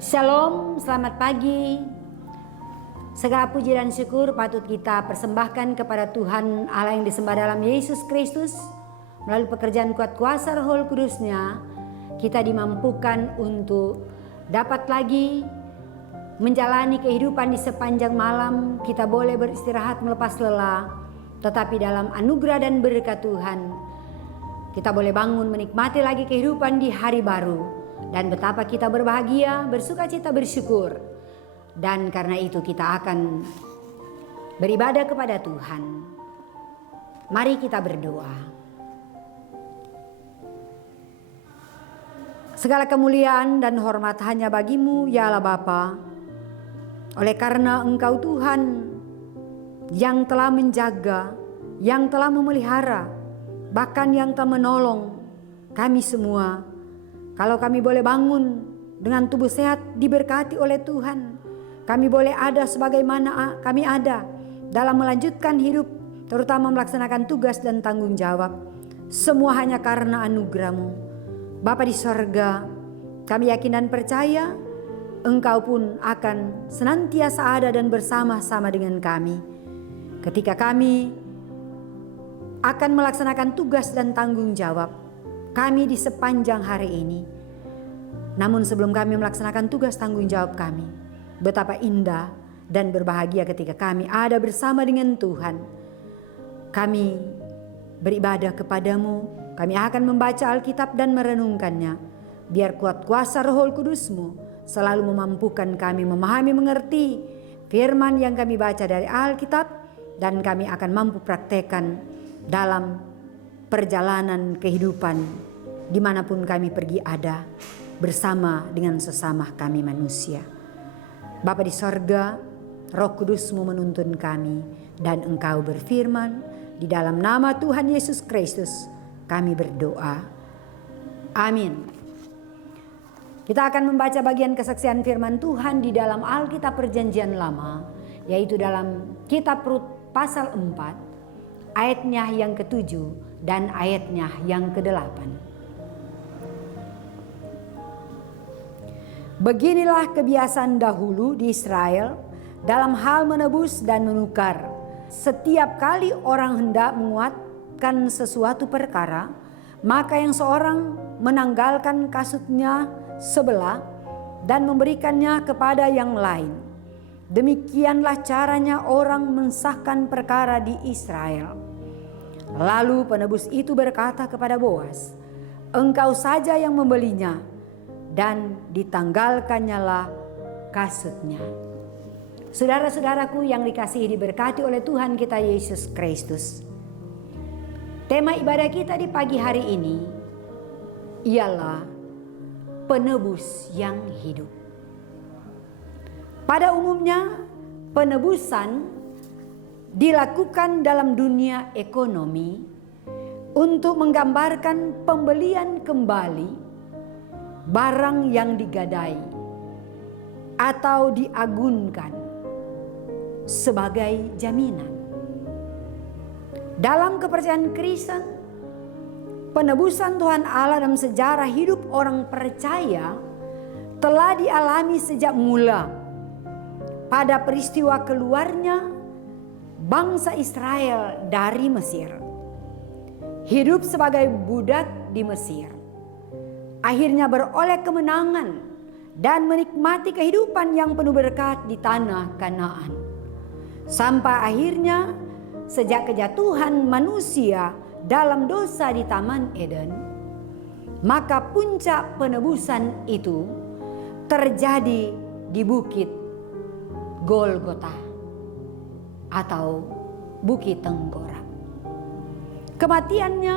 Shalom, selamat pagi. Segala puji dan syukur patut kita persembahkan kepada Tuhan Allah yang disembah dalam Yesus Kristus. Melalui pekerjaan kuat kuasa Roh Kudus-Nya, kita dimampukan untuk dapat lagi menjalani kehidupan di sepanjang malam. Kita boleh beristirahat melepas lelah, tetapi dalam anugerah dan berkat Tuhan, kita boleh bangun menikmati lagi kehidupan di hari baru. Dan betapa kita berbahagia, bersukacita, bersyukur. Dan karena itu kita akan beribadah kepada Tuhan. Mari kita berdoa. Segala kemuliaan dan hormat hanya bagimu ya Allah Bapa. Oleh karena Engkau Tuhan yang telah menjaga, yang telah memelihara, bahkan yang telah menolong kami semua. Kalau kami boleh bangun dengan tubuh sehat diberkati oleh Tuhan. Kami boleh ada sebagaimana kami ada dalam melanjutkan hidup, terutama melaksanakan tugas dan tanggung jawab. Semua hanya karena anugerah-Mu. Bapa di sorga, kami yakin dan percaya Engkau pun akan senantiasa ada dan bersama-sama dengan kami. Ketika kami akan melaksanakan tugas dan tanggung jawab kami di sepanjang hari ini. Namun sebelum kami melaksanakan tugas tanggung jawab kami, betapa indah dan berbahagia ketika kami ada bersama dengan Tuhan. Kami beribadah kepadamu, kami akan membaca Alkitab dan merenungkannya. Biar kuat kuasa Roh Kudus-Mu selalu memampukan kami memahami mengerti firman yang kami baca dari Alkitab, dan kami akan mampu praktekkan dalam perjalanan kehidupan dimanapun kami pergi ada bersama dengan sesama kami manusia. Bapa di sorga, Roh Kudus-Mu menuntun kami, dan Engkau berfirman, di dalam nama Tuhan Yesus Kristus kami berdoa. Amin. Kita akan membaca bagian kesaksian firman Tuhan di dalam Alkitab Perjanjian Lama, yaitu dalam kitab Rut pasal 4, ayatnya yang ke-7 dan ayatnya yang ke-8. Beginilah kebiasaan dahulu di Israel dalam hal menebus dan menukar. Setiap kali orang hendak menguatkan sesuatu perkara, maka yang seorang menanggalkan kasutnya sebelah dan memberikannya kepada yang lain. Demikianlah caranya orang mensahkan perkara di Israel. Lalu penebus itu berkata kepada Boas, "Engkau saja yang membelinya," dan ditanggalkannyalah kasutnya. Saudara-saudaraku yang dikasihi diberkati oleh Tuhan kita Yesus Kristus. Tema ibadah kita di pagi hari ini ialah penebus yang hidup. Pada umumnya penebusan dilakukan dalam dunia ekonomi untuk menggambarkan pembelian kembali barang yang digadai atau diagunkan sebagai jaminan. Dalam kepercayaan Kristen, penebusan Tuhan Allah dalam sejarah hidup orang percaya telah dialami sejak mula pada peristiwa keluarnya bangsa Israel dari Mesir. Hidup sebagai budak di Mesir, akhirnya beroleh kemenangan dan menikmati kehidupan yang penuh berkat di tanah Kanaan. Sampai akhirnya sejak kejatuhan manusia dalam dosa di Taman Eden, maka puncak penebusan itu terjadi di bukit Golgota atau Bukit Tengkorak. Kematiannya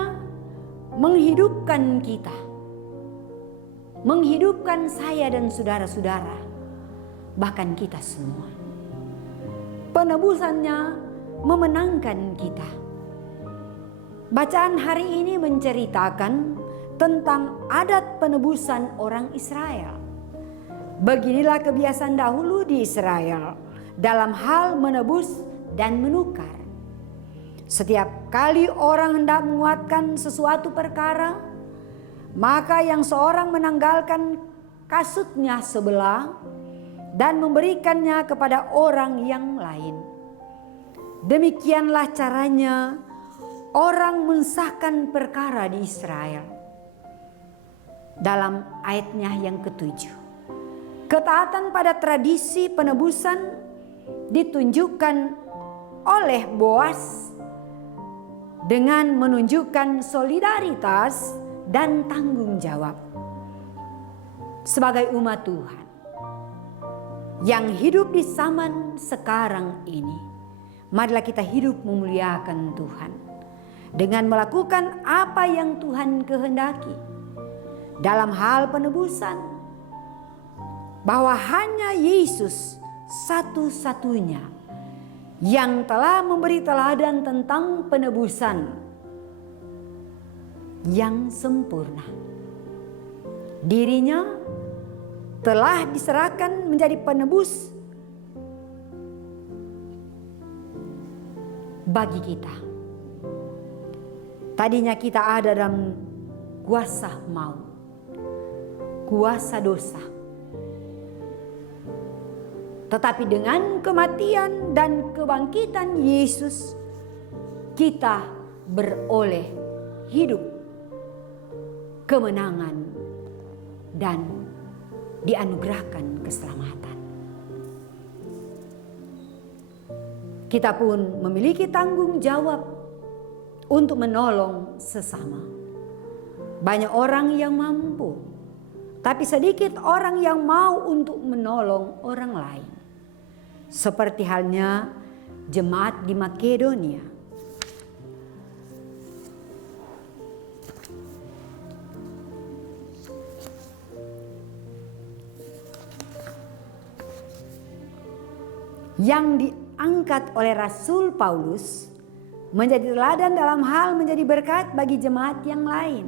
menghidupkan kita, menghidupkan saya dan saudara-saudara, bahkan kita semua. Penebusannya memenangkan kita. Bacaan hari ini menceritakan tentang adat penebusan orang Israel. Beginilah kebiasaan dahulu di Israel dalam hal menebus dan menukar. Setiap kali orang hendak menguatkan sesuatu perkara, maka yang seorang menanggalkan kasutnya sebelah dan memberikannya kepada orang yang lain. Demikianlah caranya orang mensahkan perkara di Israel. Dalam ayatnya yang ke-7, ketaatan pada tradisi penebusan ditunjukkan oleh Boas dengan menunjukkan solidaritas dan tanggung jawab sebagai umat Tuhan yang hidup di zaman sekarang ini. Marilah kita hidup memuliakan Tuhan dengan melakukan apa yang Tuhan kehendaki dalam hal penebusan, bahwa hanya Yesus satu-satunya yang telah memberi teladan tentang penebusan yang sempurna. Dirinya telah diserahkan menjadi penebus bagi kita. Tadinya kita ada dalam kuasa maut, kuasa dosa. Tetapi dengan kematian dan kebangkitan Yesus, kita beroleh hidup, kemenangan, dan dianugerahkan keselamatan. Kita pun memiliki tanggung jawab untuk menolong sesama. Banyak orang yang mampu, tapi sedikit orang yang mau untuk menolong orang lain. Seperti halnya jemaat di Makedonia. Yang diangkat oleh Rasul Paulus menjadi teladan dalam hal menjadi berkat bagi jemaat yang lain.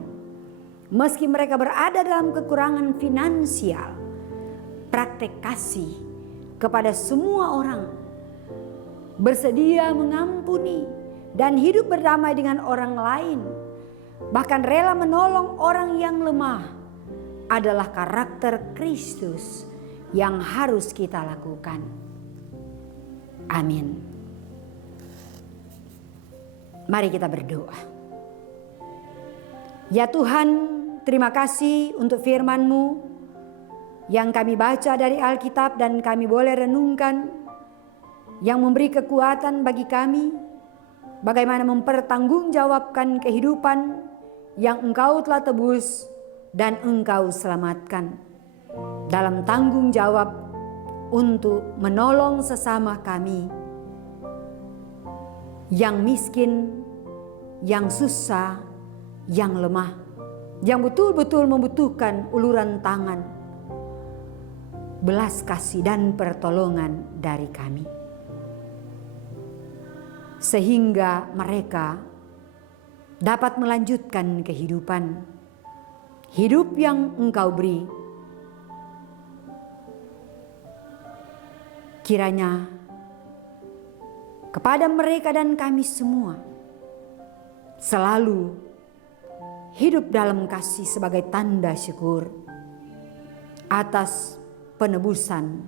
Meski mereka berada dalam kekurangan finansial, praktek kasih kepada semua orang, bersedia mengampuni dan hidup berdamai dengan orang lain, bahkan rela menolong orang yang lemah, adalah karakter Kristus yang harus kita lakukan. Amin. Mari kita berdoa. Ya Tuhan, terima kasih untuk firman-Mu yang kami baca dari Alkitab dan kami boleh renungkan, yang memberi kekuatan bagi kami bagaimana mempertanggungjawabkan kehidupan yang Engkau telah tebus dan Engkau selamatkan, dalam tanggung jawab untuk menolong sesama kami yang miskin, yang susah, yang lemah, yang betul-betul membutuhkan uluran tangan, belas kasih dan pertolongan dari kami, sehingga mereka dapat melanjutkan kehidupan, hidup yang Engkau beri. Kiranya kepada mereka dan kami semua selalu hidup dalam kasih sebagai tanda syukur atas penebusan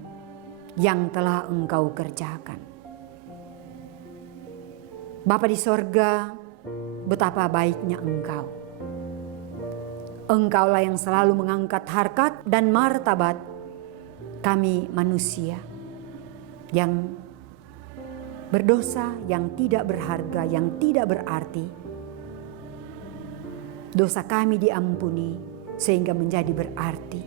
yang telah Engkau kerjakan. Bapa di sorga, betapa baiknya Engkau. Engkaulah yang selalu mengangkat harkat dan martabat kami manusia yang berdosa, yang tidak berharga, yang tidak berarti. Dosa kami diampuni sehingga menjadi berarti.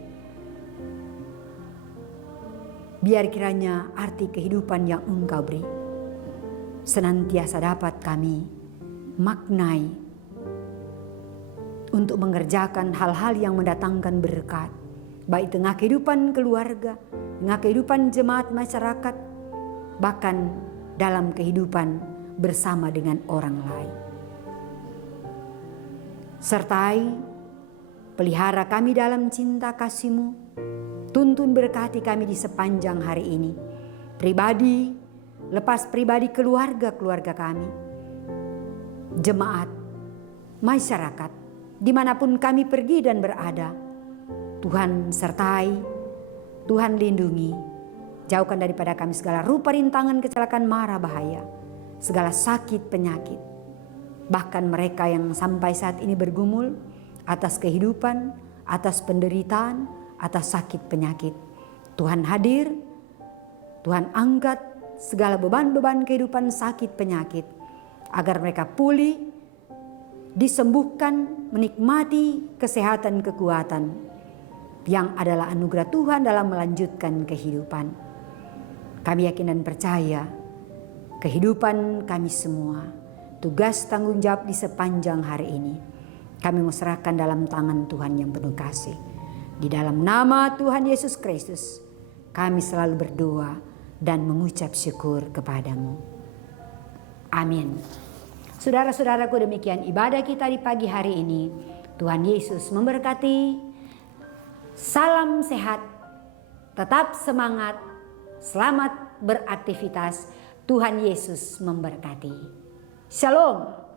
Biar kiranya arti kehidupan yang Engkau beri senantiasa dapat kami maknai untuk mengerjakan hal-hal yang mendatangkan berkat, baik tengah kehidupan keluarga, tengah kehidupan jemaat masyarakat, bahkan dalam kehidupan bersama dengan orang lain. Sertai, pelihara kami dalam cinta kasih-Mu. Tuntun berkati kami di sepanjang hari ini. Pribadi, lepas pribadi, keluarga-keluarga kami. Jemaat, masyarakat, dimanapun kami pergi dan berada. Tuhan sertai, Tuhan lindungi. Jauhkan daripada kami segala rupa rintangan, kecelakaan, mara, bahaya, segala sakit, penyakit. Bahkan mereka yang sampai saat ini bergumul atas kehidupan, atas penderitaan, atas sakit penyakit. Tuhan hadir, Tuhan angkat segala beban-beban kehidupan, sakit penyakit, agar mereka pulih, disembuhkan, menikmati kesehatan, kekuatan yang adalah anugerah Tuhan dalam melanjutkan kehidupan. Kami yakin dan percaya kehidupan kami semua, tugas tanggung jawab di sepanjang hari ini, kami mau serahkan dalam tangan Tuhan yang penuh kasih. Di dalam nama Tuhan Yesus Kristus, kami selalu berdoa dan mengucap syukur kepadamu. Amin. Saudara-saudaraku, demikian ibadah kita di pagi hari ini. Tuhan Yesus memberkati. Salam sehat, tetap semangat, selamat beraktivitas. Tuhan Yesus memberkati. Shalom.